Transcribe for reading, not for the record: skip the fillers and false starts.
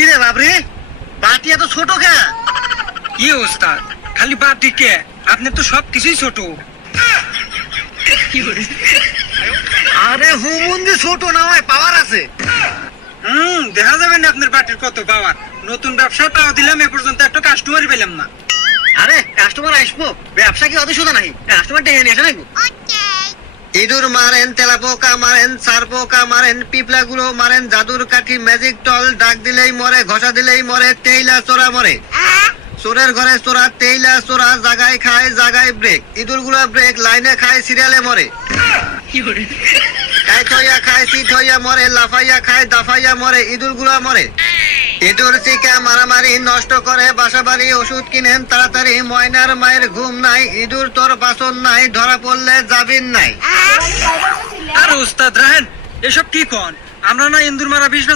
কি রে বাবরে, বাটি এত ছোট কে? কি ওস্তাদ, খালি বাটি কে? আপনার তো সব কিছুই ছোট। আরে হুমুন্দি ছোট না হয়, পাওয়ার আছে। দেখা যাবে না আপনার বাটির কত পাওয়ার। নতুন ব্যবসা তাও দিলাম, এ পর্যন্ত একটা কাস্টমারই পেলাম না। আরে কাস্টমার আসবো, ব্যবসা কি অত সোজা নাকি? কাস্টমার ডেকে নিয়ে আসে নাকি? ইঁদুর মারেন, তেলাপোকা মারেন, সারপোকা মারেন, পিপলা গুলো মারেন, জাদুর কাঠি, ম্যাজিক টল, ডাক দিলেই মরে, ঘষা দিলেই মরে, তেইলা চোরা মরে। চোরের ঘরে চোরা, তেইলা চোরা, জাগায় খায় জাগায় ব্রেক, ইঁদুর গুলা ব্রেক, লাইনে খায় সিরিয়ালে মরে। কাই থইয়া খায়, সিট হইয়া মরে, লাফাইয়া খায়, দাফাইয়া মরে, ইঁদুর গুলা মরে। ইঁদুর চিকা মারামারি নষ্ট করে বাসা বাড়ি, ওষুধ কিনেন তাড়াতাড়ি, ময়নার মায়ের ঘুম নাই, ইঁদুর তোর বাসন নাই, ধরা পড়লে যাবিন নাই। আর ওস্তাদ রাহেন, এসব কি কন? আমরা না ইন্দুর মারা বিষ